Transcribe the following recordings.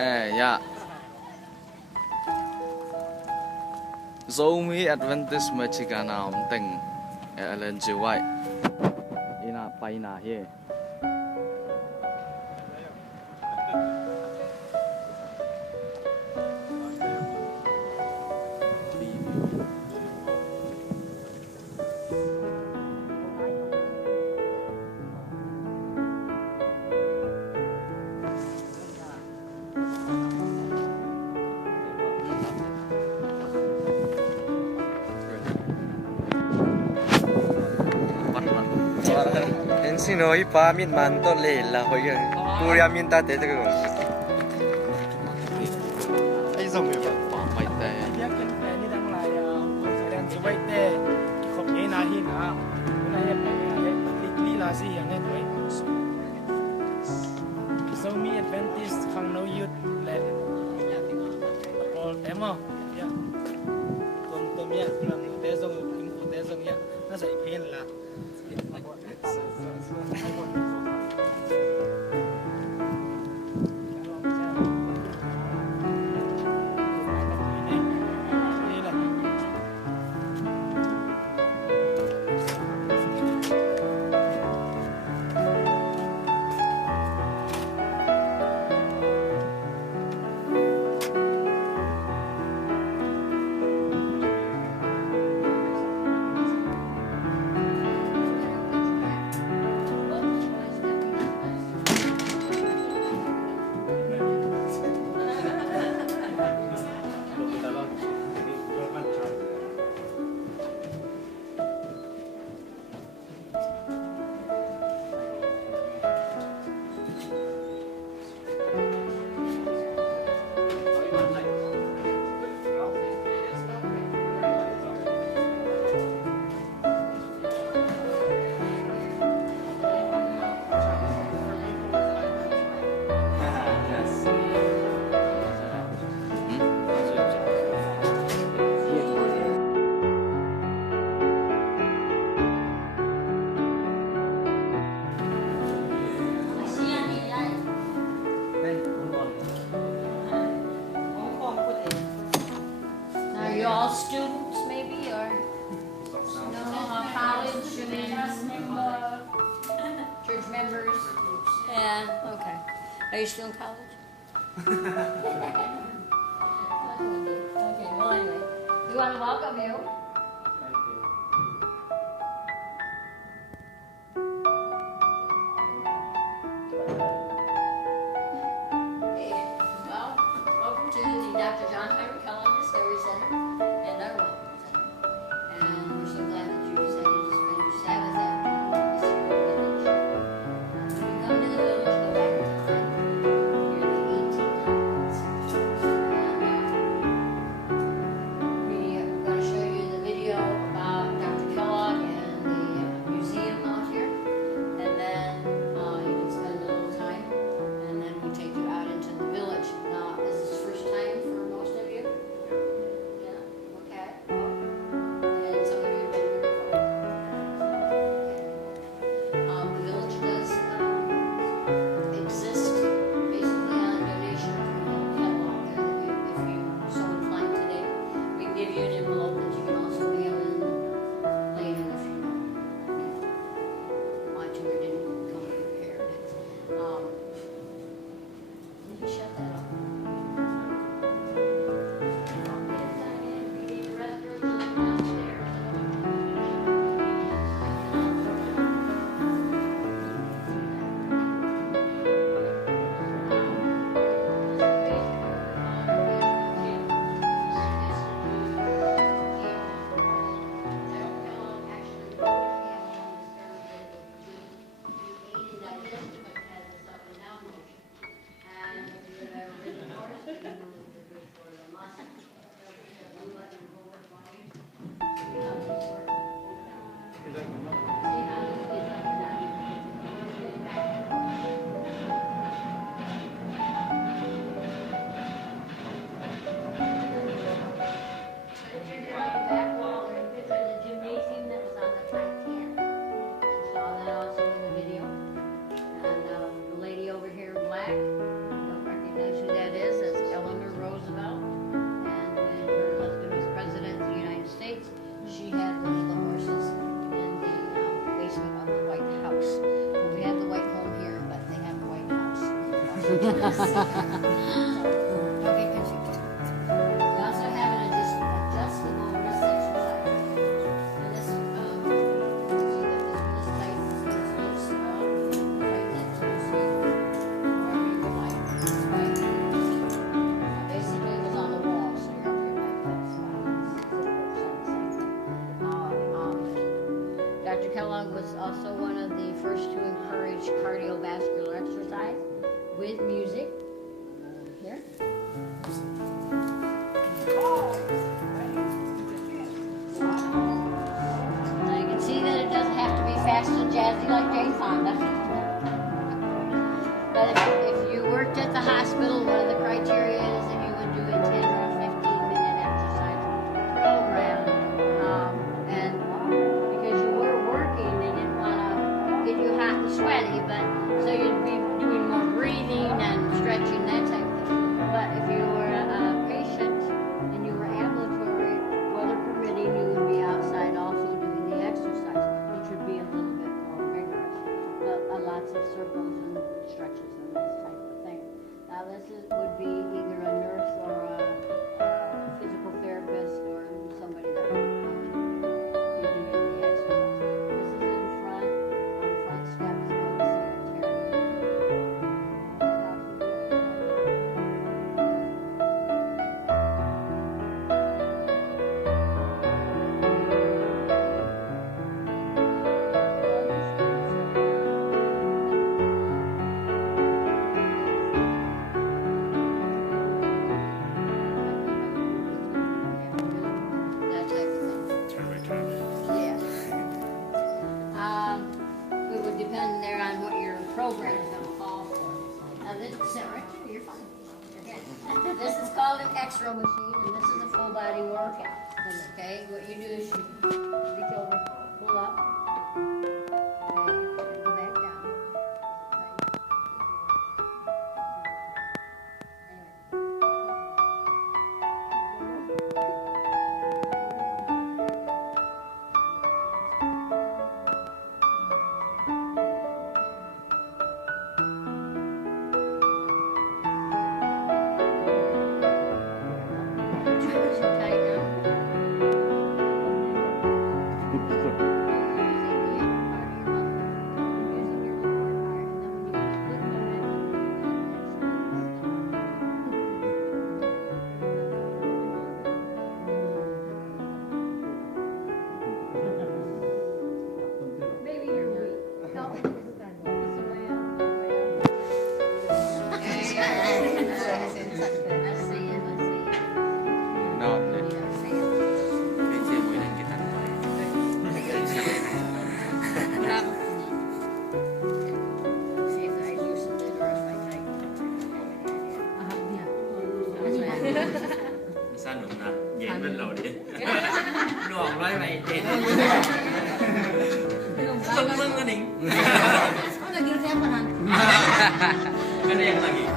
Yeah. Zomi Adventist Machigana thing. Ellen G. White. Ina paina here. En si no hay pa min man to le la hoy cái pura min ta te cái ai dùng vậy Mày tè. Dia kan ni dang lai kalian terbaik teh kop ni nahi na na ya li la si yang ni tuai so me Adventist khang no youth le all demo ya tom ya lang te zong info te zong ya na sai pen la Are you all students maybe or college church members? Yeah, okay. Are you still in college? Okay, well anyway, we want to welcome you. Well, welcome to the Dr. John Hiram Kellogg Discovery Center and our Welcome Center. And we're so glad that you decided to spend your Sabbath afternoon this year in the village. When you come to the village, go back in time. You're in the 1800s. And we are going to show you the video about Dr. Kellogg and the museum out here. And then you can spend a little time. And then we take you out into the village. Now, is this first time for most of you? Yeah, okay. And some of you have been here before. Okay. The village does exist basically on a donation from the catalog there. If you so inclined today, we can give you an envelope that you can also mail in later if you want to or didn't come prepared. Can you shut that off? And if you've ever Okay, confused. We also have an adjustable wrist exercise. And this, see that this type is loose, right, that's loose, wherever you would like, right? Basically, it was on the wall, so you're up here like this. Dr. Kellogg was also one of the first to encourage cardiovascular exercise with music. Here. Now you can see that it doesn't have to be fast and jazzy like Jane Fonda. But if you worked at the hospital, one of the criteria is that you would do a 10 or a 15-minute exercise program. And because you were working, they didn't want to get you hot and sweaty, but so you'd be doing more breathing and stretching, that type of thing. But if you were a patient and you were ambulatory, weather permitting, you would be outside also doing the exercise, which would be a little bit more rigorous. Lots of circles and stretches and this type of thing. Now would be either a nurse or a physical therapist or somebody that would be doing the exercise. This is in front, on the front steps of the sanitarium. That type of thing. Yeah. It would depend there on what your program is going to call for. Now this, Sarah, you're fine. Okay. This is called an X-row machine, and this is a full body workout. Okay, what you do is you reach over, pull up, okay, go back down. Tight now. Maybe you're weak. No. Let's see it. นอนเลย ไม่เชื่อมวยนั่งกีตาร์ไป See if I loosened it or if I tightened it. สั้นหนุ่มนะเย็นเป็นเราดิหน่วงร้อยไปเย็นต้องมึงกันหนิงก็เรียกอะไรอีก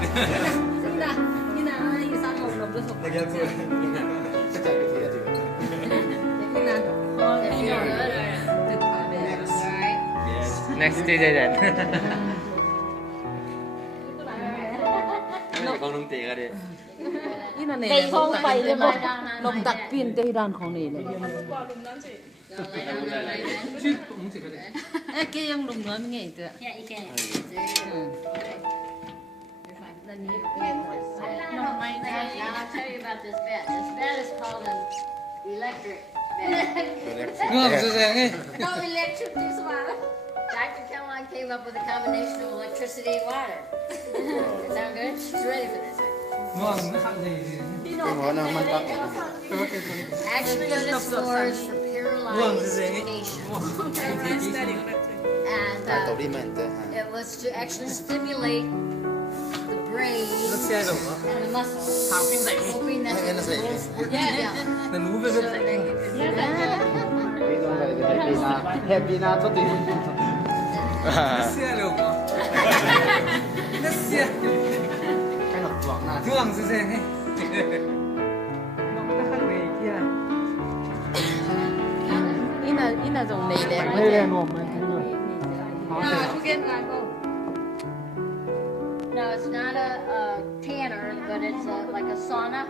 Lagyan po. If you're good, all right. Yes. Next Tuesday then. ของลุงตีก็ได้ นี่นั่นเอง They hold by the lie down on ลมตัดเปลี่ยนเตะด้านของนี่เลย Go lay down on my bed. เอ้ยแกยังลงน้อยไม่ไงเตะ Yeah, you can. There you go. Okay. You're fine. Then you now I'll tell you about this bed. This bed is called an electric bed. ง่วงสุดเลย No electric is water. Dr. Kellogg came up with a combination of electricity and water. Sound good? She's ready for this. ง่วงนะครับเลย Actually, this stores for paralyzed patients. And it was to actually stimulate the brain and the muscles, hoping that it was working down. แต่หนูเป็น So that they could แฮปปี้นาตัวตีเสียเร็วกว่าเสียง่วงสุดเลยน้องไม่ค่อยเวทีอ่ะ อีน่าจงในแรง ไม่เรียนหนุ่มมันคือ Now Now it's not a tanner, but it's like a sauna.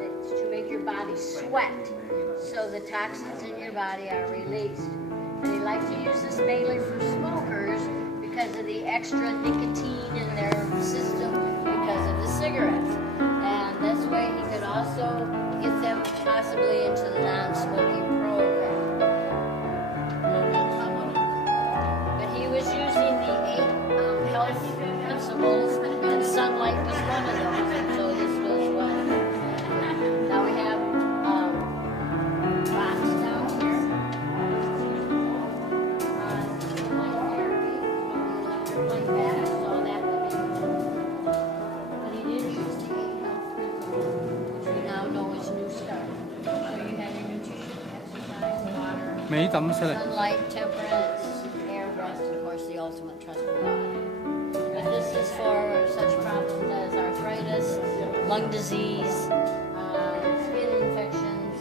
It's to make your body sweat, so the toxins in your body are released. And they like to use this mainly for smokers because of the extra nicotine in their system because of the cigarettes. And this way he could also get them possibly into the non-smoking program. But he was using the 8 health principles, and sunlight was one of those. And so this was one. Now we have rocks down here. Light therapy, like that. I saw that video. But he did use the 8 health principles, which we now know as New Start. So you have your nutrition, exercise, water, 美怎食力？ sunlight, temperance, air, rest, of course, the ultimate trust in God. And this is for such problems as arthritis, lung disease, skin infections,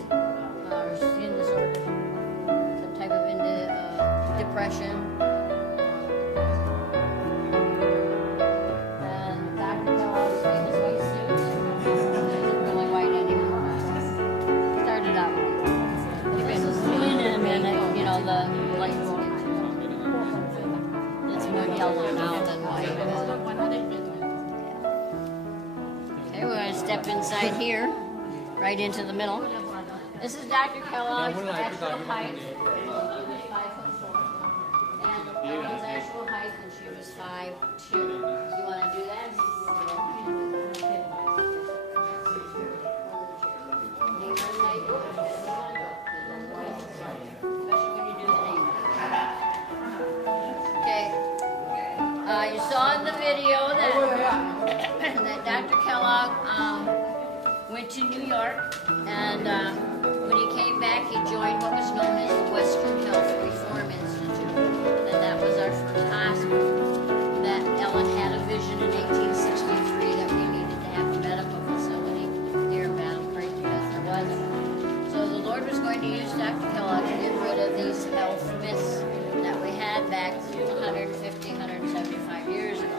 or skin disorders, some type of depression. And Dr. Kellogg's famous white suit isn't really white anymore. Started out white. In a minute, you know, the lights get to it. It's more yellow now than white. Okay, we're going to step inside here, right into the middle. This is Dr. Kellogg's actual height. She was 5'4". And Ellen's actual height when she was 5'2". You want to do that? Especially when you do the name. Okay. You saw in the video that Dr. Kellogg went to New York, and when he came back, he joined what was known as the Western Health Reform Institute, and that was our first hospital. That Ellen had a vision in 1863 that we needed to have a medical facility near Battle Creek because there wasn't. So the Lord was going to use Dr. Kellogg to get rid of these health myths that we had back 150, 175 years ago.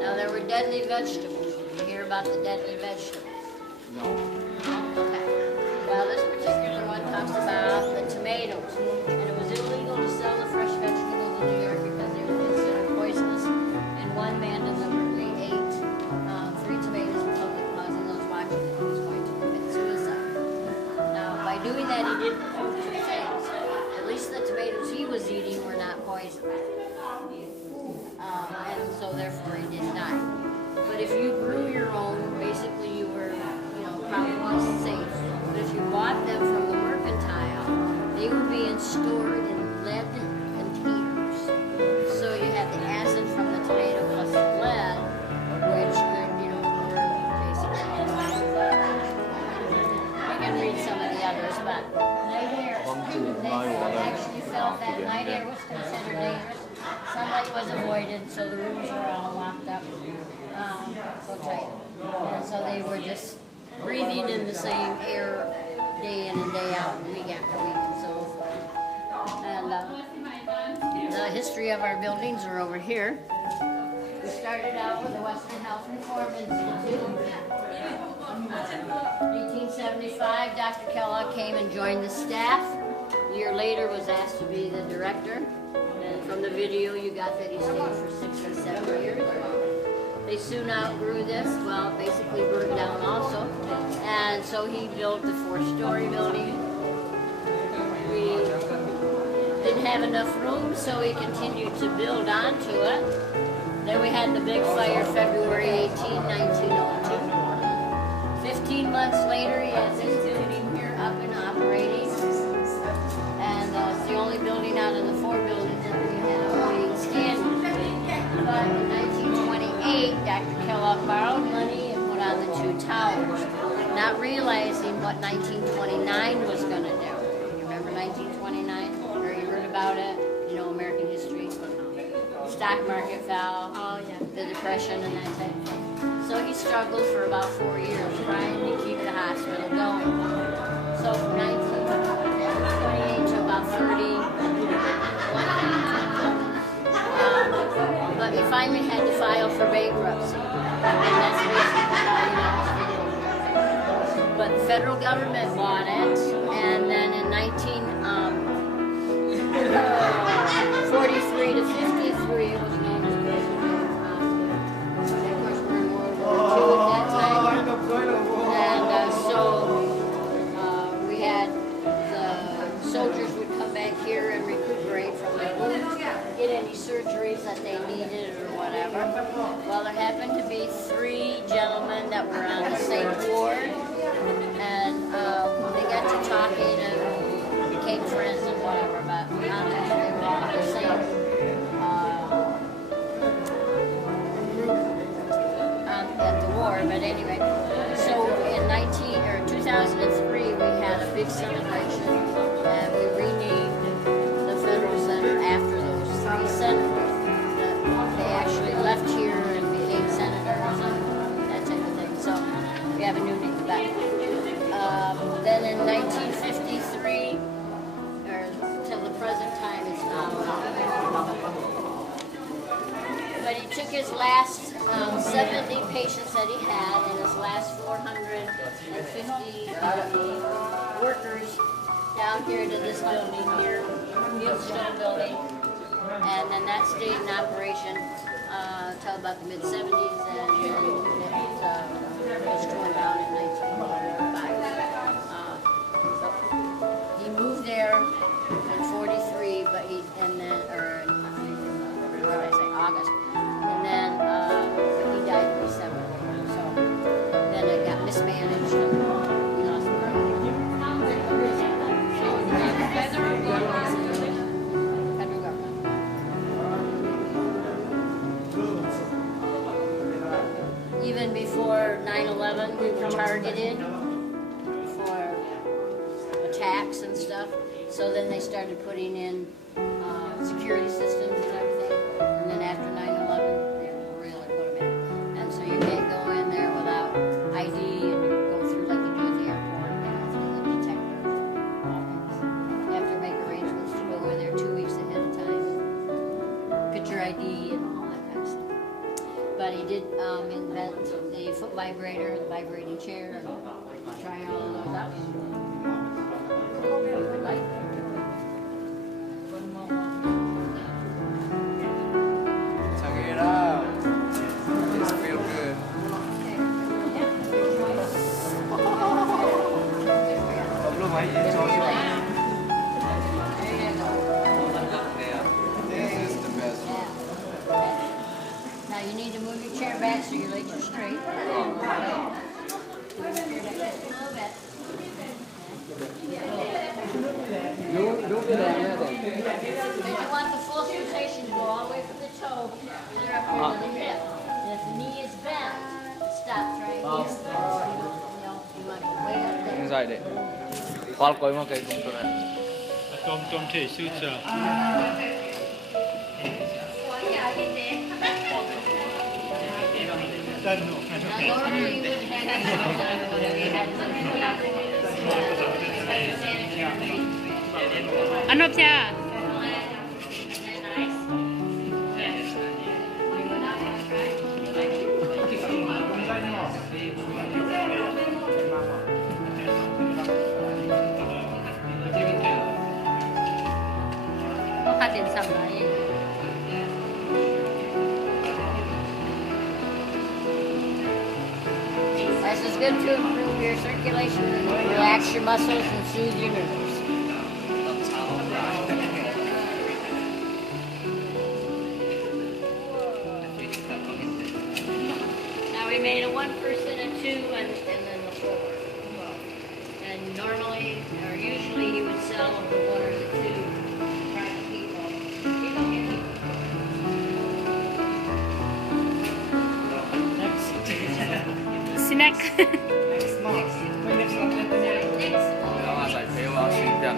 Now there were deadly vegetables. Did you hear about the deadly vegetables? No. Okay. Well, this particular one talks about the tomatoes. And it was illegal to sell the fresh vegetables in New York because they were considered poisonous. And one man deliberately ate 3 tomatoes in public, causing those watching it he was going to commit suicide. Now, by doing that, he did 2 things. At least the tomatoes he was eating were not poisoned. And so therefore he didn't die. But if you grew your own, basically you were, probably safe. But if you bought them from the mercantile, they were being stored in lead containers. So you had the acid from the tomato plus the lead, which could, hurt basically. You can read some of the others, but night air. They actually felt that night air was considered dangerous. Sunlight was avoided, so the rooms were all locked up so tight. And so they were just breathing in the same air day in and day out, week after week, and so forth. And the history of our buildings are over here. We started out with the Western Health Reform Institute. 1875, Dr. Kellogg came and joined the staff. A year later was asked to be the director. And from the video you got that he stayed for 6 or 7 years. They soon outgrew this, well, basically burned down also. And so he built the 4-story building. We didn't have enough room, so he continued to build onto it. Then we had the big fire February 18, 1902. 15 months later, he has his building here up and operating. And it's the only building out of the 4 buildings that we have being standing. But in 1928, Dr. Kellogg borrowed money and put on the 2 towers, not realizing what 1929 was going to do. You remember 1929? Or you heard about it? American history. The stock market fell, the depression and that type of thing. So he struggled for about 4 years trying to keep the hospital going. So from 1928 to about 30, but he finally had to file for bankruptcy. that's basically how we got this video. But the federal government bought it, and then in 1943 to 53, it was known as Prison Hospital. Of course, we're in World War II at that time. And we had the soldiers would come back here and recuperate from their wounds, get any surgeries that they needed or whatever. Well, there happened to be 3 gentlemen that were on the same ward, and they got to talking and became friends and whatever, but not that they were all the same group at the war, but anyway. So in 2003, we had a big celebration, and we renamed the Federal Center after those 3 senators. They actually left here and became senators and that type of thing. So we have a new name. Then in 1953, or till the present time, it's now. But he took his last 70 patients that he had and his last 450 workers down here to this building here, Fieldstone building, and then that stayed in operation till about the mid-70s, and then it was torn down in 1905. He moved there in 43, but August. And then he died in December. So then it got mismanaged and we lost the federal government. Even before 9/11, we were targeted for attacks and stuff. So then they started putting in security systems and everything. And then after 9/11, they really put them in. And so you can't go in there without ID, and you go through like you do at the airport, through the detectors. You have to make arrangements to go in there 2 weeks ahead of time, get your ID and all that kind of stuff. But he did invent the foot vibrator, the vibrating chair, and try all of those out. Check it out. This feel good. Belum aja cocok. This is the best one. Now you need to move your chair back so your legs are straight. Move your chair back just a little bit. But you want the full sensation to go all the way from the toe clear up here to the hip. And if the knee is bent, stop right here. You want to go way up there. Đúng rồi đấy. Khoan coi một cái cũng được. Trong thể sư chờ. Now normally you would Ano siya? Katin sama ini. This is good to improve your circulation, relax your muscles, and soothe your nerves. Now we made a 1%, a 2, and then the 4. And normally, or usually, he would sell the 1 or the 2 private people. Snack. Đó là giải phẫu vào xuyên tiền à.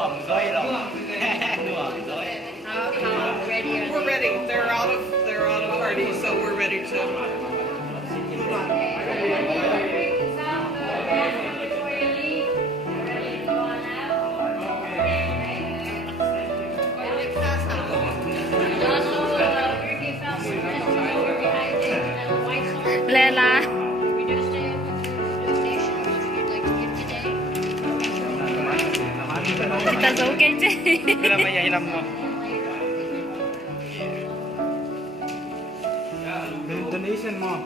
How ready are We're ready. They're out of party, so we're ready to. Lela. Ta giấu cái chứ. Đây là mày dạy làm mà. Donation mo.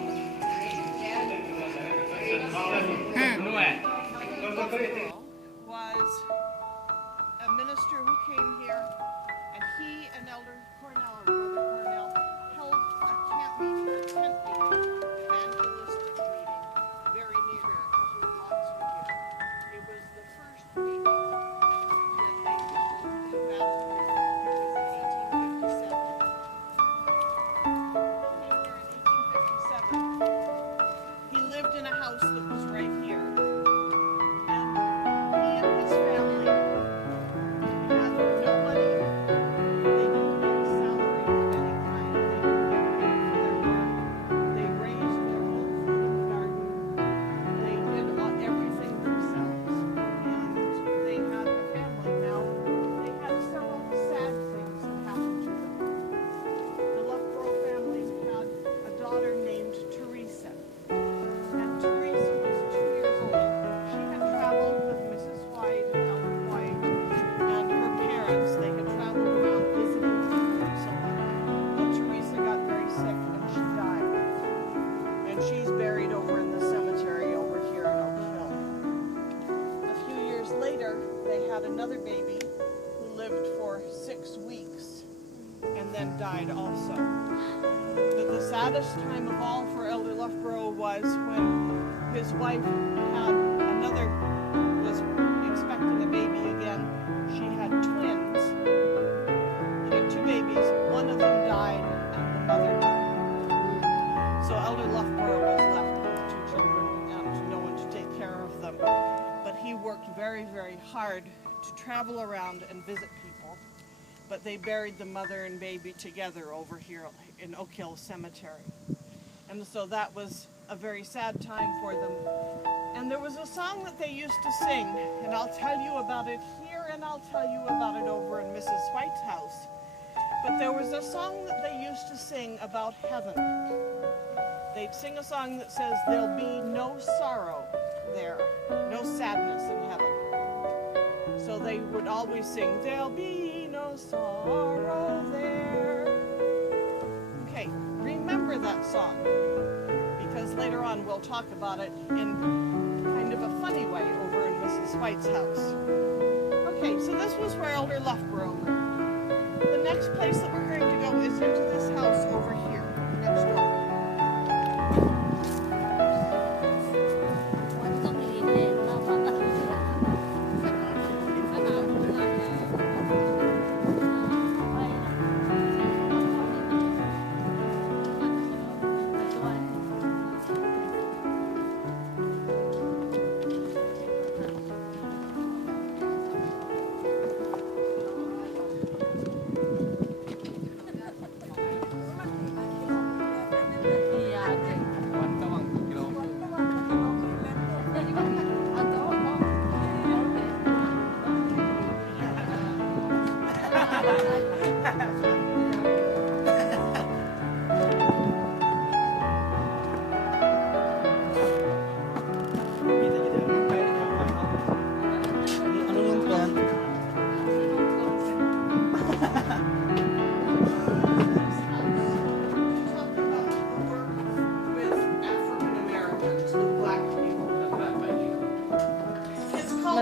Was a minister who came here, and he and Elder Cornell, or Brother Cornell, held a tent meeting, evangelistic meeting, very near here, a couple of blocks from here. It was the first meeting that they held in Madison. It was in 1857. He lived in a house that was right here. Another baby who lived for 6 weeks and then died also. But the saddest time of all for Elder Loughborough was when his wife was expecting a baby again. She had twins. She had 2 babies. One of them died and the mother died. So Elder Loughborough was left with 2 children and no one to take care of them. But he worked very, very hard to travel around and visit people, but they buried the mother and baby together over here in Oak Hill Cemetery. And so that was a very sad time for them. And there was a song that they used to sing, and I'll tell you about it here and I'll tell you about it over in Mrs. White's house. But there was a song that they used to sing about heaven. They'd sing a song that says, "There'll be no sorrow there, no sadness in heaven." So they would always sing, "There'll be no sorrow there." Okay, remember that song, because later on we'll talk about it in kind of a funny way over in Mrs. White's house. Okay, so this was where Elder Loughborough lived. The next place that we're going to go is into this house over here, next door.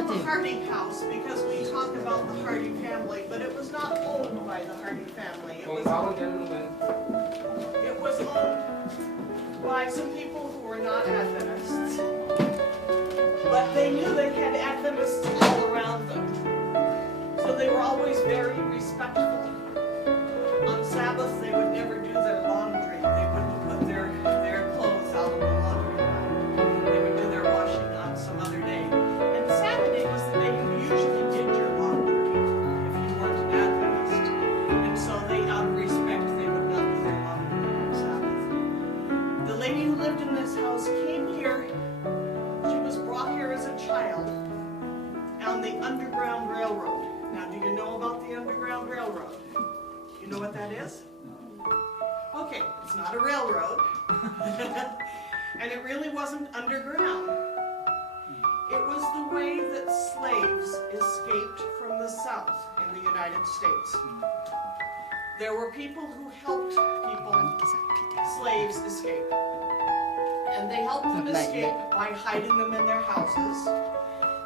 The Hardy House, because we talk about the Hardy family, but it was not owned by the Hardy family. It was owned by some people who were not Adventists, but they knew they had Adventists all around them, so they were always very respectful. On Sabbath, they would never do their laundry. They wouldn't put their clothes out in the laundry line. They would do their washing on some other day. Saturday was the day you usually did your laundry. And it really wasn't underground. It was the way that slaves escaped from the South in the United States. There were people who helped slaves escape. And they helped them escape by hiding them in their houses.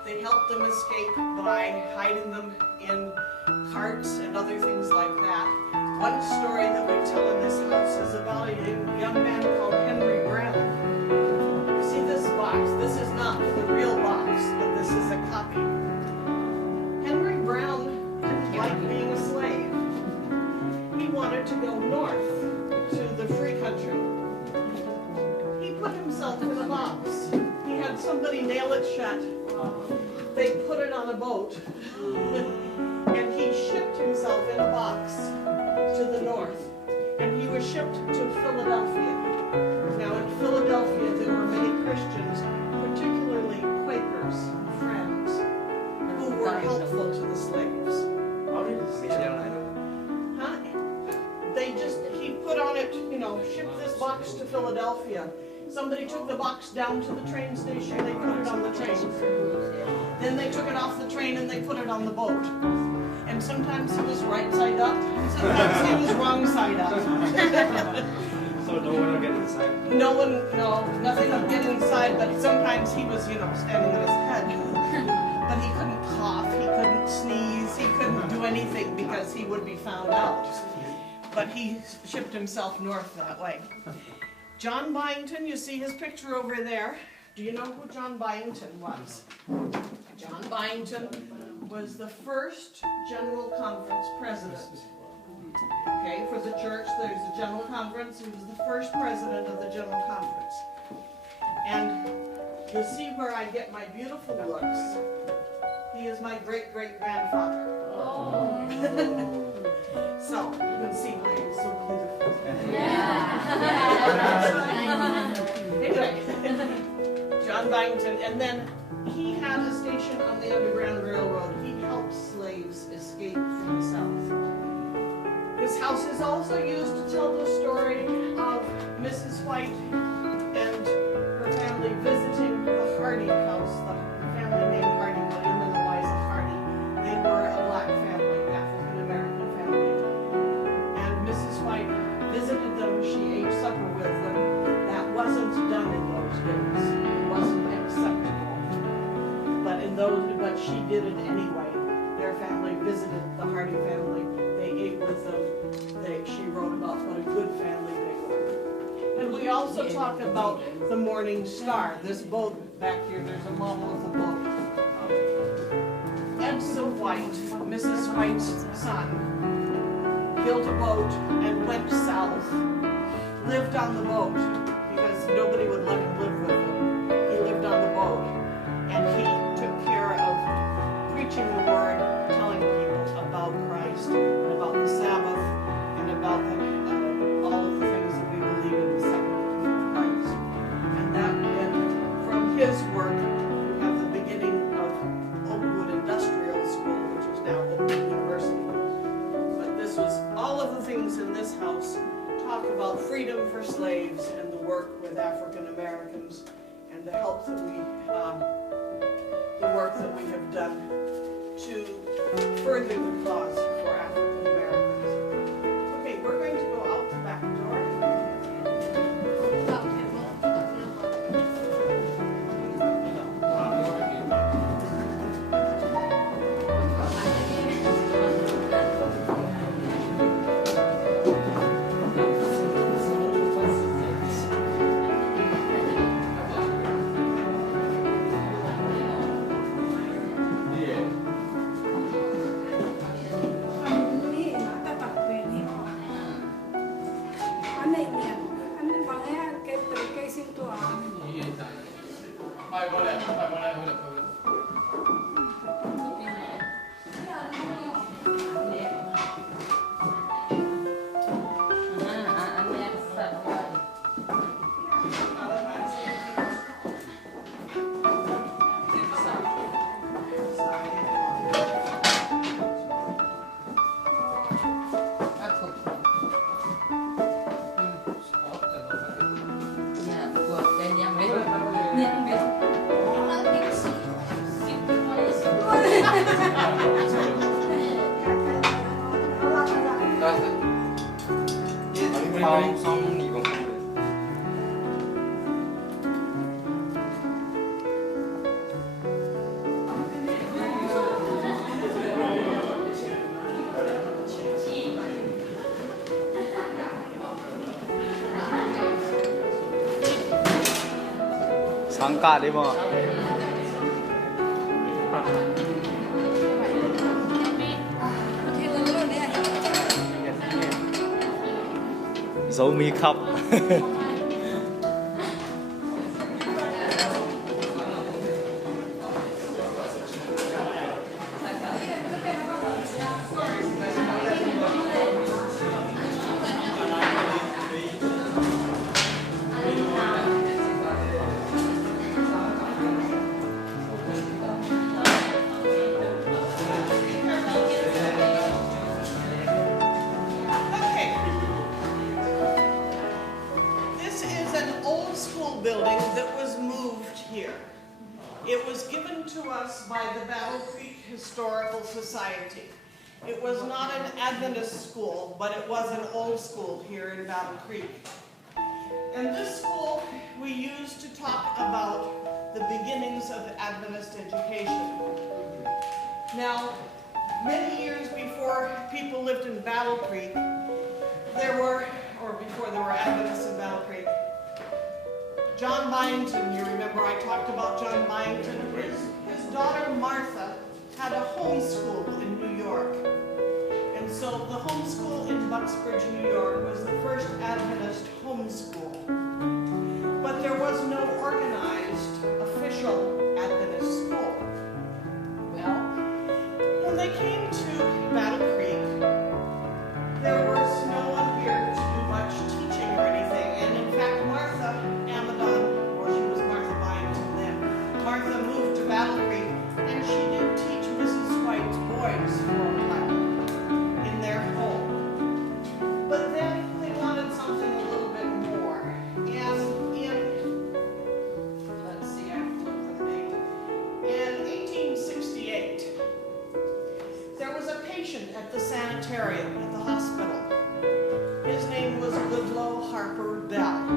They helped them escape by hiding them in carts and other things like that. One story that we tell in this house is about a young man called Henry Brown. See this box? This is not the real box, but this is a copy. Henry Brown didn't like being a slave. He wanted to go north to the free country. He put himself in a box. He had somebody nail it shut. They put it on a boat. And he shipped himself in a box to the north. And he was shipped to Philadelphia. Now in Philadelphia there were many Christians, particularly Quakers, friends, who were helpful to the slaves. He put on it, shipped this box to Philadelphia. Somebody took the box down to the train station, they put it on the train. Then they took it off the train and they put it on the boat. And sometimes he was right side up, and sometimes he was wrong side up. So no one will get inside? Nothing would get inside, but sometimes he was, standing on his head. But he couldn't cough, he couldn't sneeze, he couldn't do anything because he would be found out. But he shipped himself north that way. John Byington, you see his picture over there. Do you know who John Byington was? John Byington was the first General Conference president. Okay, for the church, there's a General Conference. He was the first president of the General Conference. And you'll see where I get my beautiful looks. He is my great-great-grandfather. Oh. So, you can see why I'm so beautiful. Anyway, John Byington, and then he had a station on the Underground Railroad. He helped slaves escape from the South. This house is also used to tell the story of Mrs. White and her family visiting the Hardy house, the family named Hardy, William and Eliza Hardy. They were a black family, African-American family. And Mrs. White visited them, she ate supper with them. That wasn't done in those days. It wasn't acceptable. But she did it anyway. Their family visited the Hardy family. They ate with them. She wrote about what a good family they were. And we also talk about the Morning Star. This boat back here, there's a model of the boat. Edsa White, Mrs. White's son, built a boat and went south, lived on the boat because nobody would let him live with them. He lived on the boat and he took care of preaching the word, telling people about Christ and about the Sabbath and about all of the things that we believe in the second coming of Christ. And from his work, we have the beginning of Oakwood Industrial School, which is now Oakwood University. But this was all of the things in this house talk about freedom for slaves and the work with African Americans and the help that the work that we have done to further the cause for African Americans. Okay, we're going to go out the back door. Dạ, buat dan yang Angkat dia mah. Dấu mi khắp. Okay. This is an old school building that was moved here. It was given to us by the Battle Creek Historical Society. It was not an Adventist school, but it was an old school here in Battle Creek. And this school we used to talk about the beginnings of Adventist education. Now, many years before people lived in Battle Creek, before there were Adventists in Battle Creek, John Byington, you remember I talked about John Byington, his daughter Martha had a homeschool in New York. And so the homeschool in Bucksbridge, New York was the first Adventist homeschool. But there was no organized, official Adventist school. Well, when they came to Battle Creek, there was no one here to do much teaching or anything. And in fact, Martha Amadon, or she was Martha Byington then, Martha moved to Battle Creek, and she did teach Mrs. White's boys for a while in their home. But then they wanted something a little bit more. And let's see, I have to look for the name. In 1868, there was a patient at the sanitarium at the hospital. His name was Goodloe Harper Bell.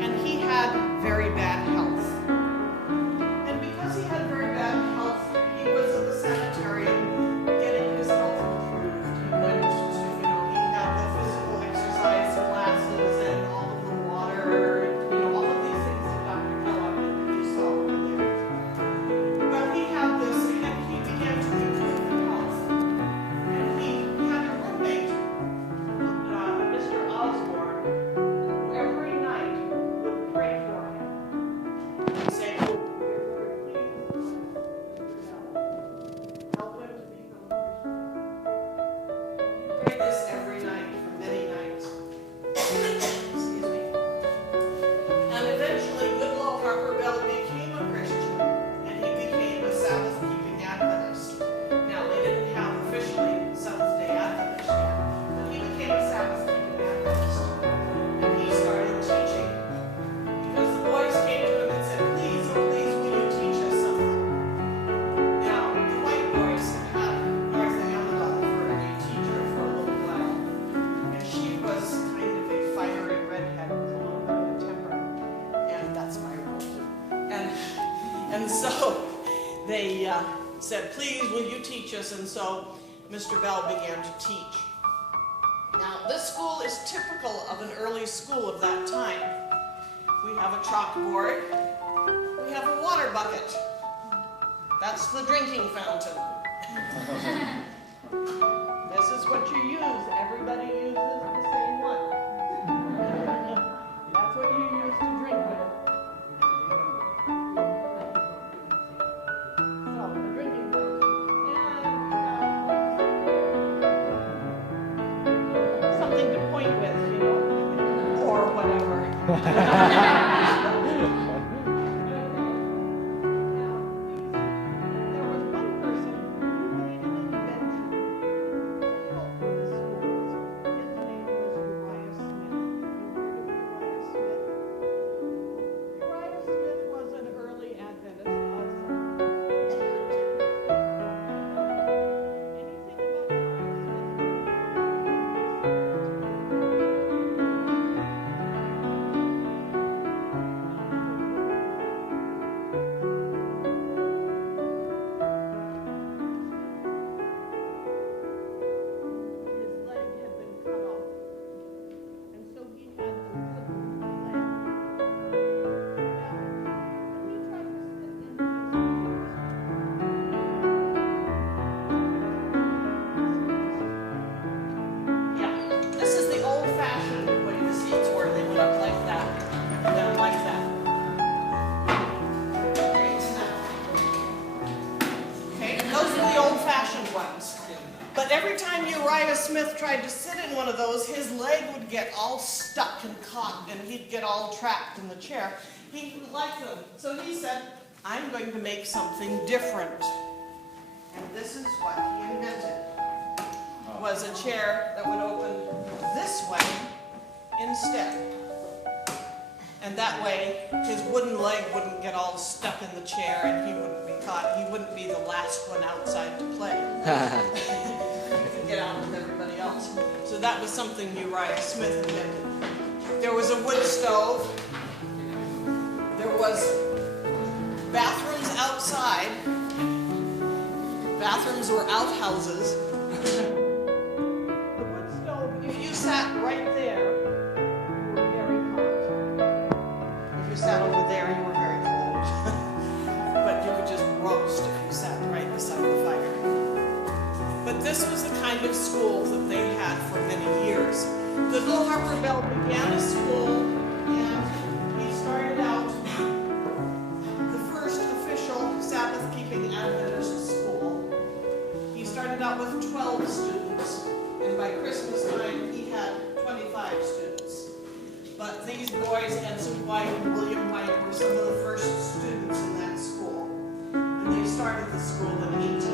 And he had very bad health. And because he had very bad health, he was at the sanitarium getting his health improved. He went to, he had the physical exercise classes and all of the water, all of these things that Dr. Kellogg and you saw over there. Well, he had this, and he began to improve in health. And he had a roommate, Mr. Osborne, who every night would pray for him. He'd say, "Oh, Lord, please, help him to become a Christian." He prayed this every night for many nights. Excuse me. And eventually, Goodloe Harper Bell became a Christian, and he became a Sabbath-keeping Adventist. Now, they didn't have officially Seventh-day Adventist yet, but he became a Sabbath-keeping Adventist. And he started teaching, because the boys came to him and said, "Please, oh please, will you teach us something?" Now, the white boys had Martha Amadon for a teacher for a little while, and she was kind of a fiery redhead with a little bit of a temper, and that's my role. And so they said, "Please, will you teach us?" And so Mr. Bell began to teach. Now, this school is typical of an early school of that time. We have a chalkboard. We have a water bucket. That's the drinking fountain. This is what you use. Everybody uses the same one. That's what you use to drink with. So, the drinking fountain. And something to point with, or whatever. There was one person who made an invention to help with the schools. His name was Uriah Smith. You heard of Uriah Smith? Uriah Smith was an early Adventist also. Anything about Uriah His leg had been cut off, and so he had a wooden leg. Well, Smith tried to sit in one of those, his leg would get all stuck and caught, and he'd get all trapped in the chair. He didn't like them. So he said, I'm going to make something different. And this is what he invented. Was a chair that would open this way instead. And that way, his wooden leg wouldn't get all stuck in the chair and he wouldn't be caught. He wouldn't be the last one outside to play. He could get out with everybody else. So that was something Uriah Smith invented. There was a wood stove. There was bathrooms outside. Bathrooms were outhouses. The wood stove, if you sat right there, you were very hot. If you sat over there, you were very cold. But you could just roast if you sat right beside the fire. But this was the kind of school that they had for many years. The Little Harper Bell began a school, and he started out the first official Sabbath-keeping Adventist school. He started out with 12 students, and by Christmas time he had 25 students. But these boys, Ensign White and William White, were some of the first students in that school. And they started the school in 18